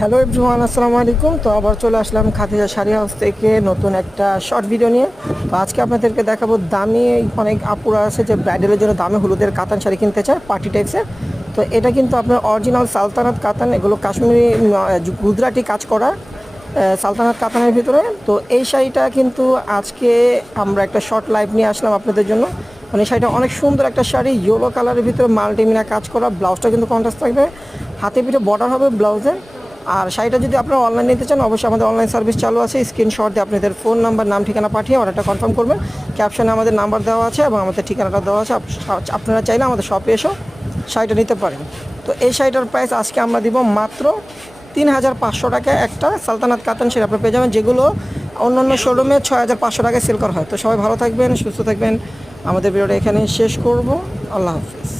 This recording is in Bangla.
হ্যালো এভরিওয়ান, আসসালামু আলাইকুম। তো আবার চলে আসলাম খাদিজা শাড়ি হাউস থেকে নতুন একটা শর্ট ভিডিও নিয়ে। তো আজকে আপনাদেরকে দেখাবো দামি অনেক আপুরা আছে যে ব্রাইডালের জন্য দামি হলুদের কাতান শাড়ি কিনতে চায় পার্টি টাইপসের। তো এটা কিন্তু আপনার অরিজিনাল সালতানাত কাতান, এগুলো কাশ্মীরি গুজরাটি কাজ করা সালতানাত কাতানের ভিতরে। তো এই শাড়িটা কিন্তু আজকে আমরা একটা শর্ট লাইভ নিয়ে আসলাম আপনাদের জন্য। মানে শাড়িটা অনেক সুন্দর একটা শাড়ি, ইয়েলো কালারের ভিতরে মাল্টিমিনা কাজ করা, ব্লাউজটা কিন্তু কন্ট্রাস্ট থাকবে, হাতে পিঠে বর্ডার হবে ব্লাউজের। আর শাড়িটা যদি আপনারা অনলাইন নিতে চান, অবশ্যই আমাদের অনলাইন সার্ভিস চালু আছে। স্ক্রিনশট দিয়ে আপনাদের ফোন নাম্বার, নাম, ঠিকানা পাঠিয়ে অর্ডারটা কনফার্ম করবেন। ক্যাপশনে আমাদের নাম্বার দেওয়া আছে এবং আমাদের ঠিকানাটা দেওয়া আছে। আপনারা চাইলে আমাদের শপে এসেও শাড়িটা নিতে পারেন। তো এই শাড়িটার প্রাইস আজকে আমরা দিব মাত্র 3500 টাকায়। একটা সালতানাত কাতান শাড়ি আপনারা পেয়ে যাবেন, যেগুলো অন্য অন্য শোরুমে 6500 টাকায় সেল করা হয়। তো সবাই ভালো থাকবেন, সুস্থ থাকবেন। আমাদের ভিডিওটা এখানে শেষ করব। আল্লাহ হাফিজ।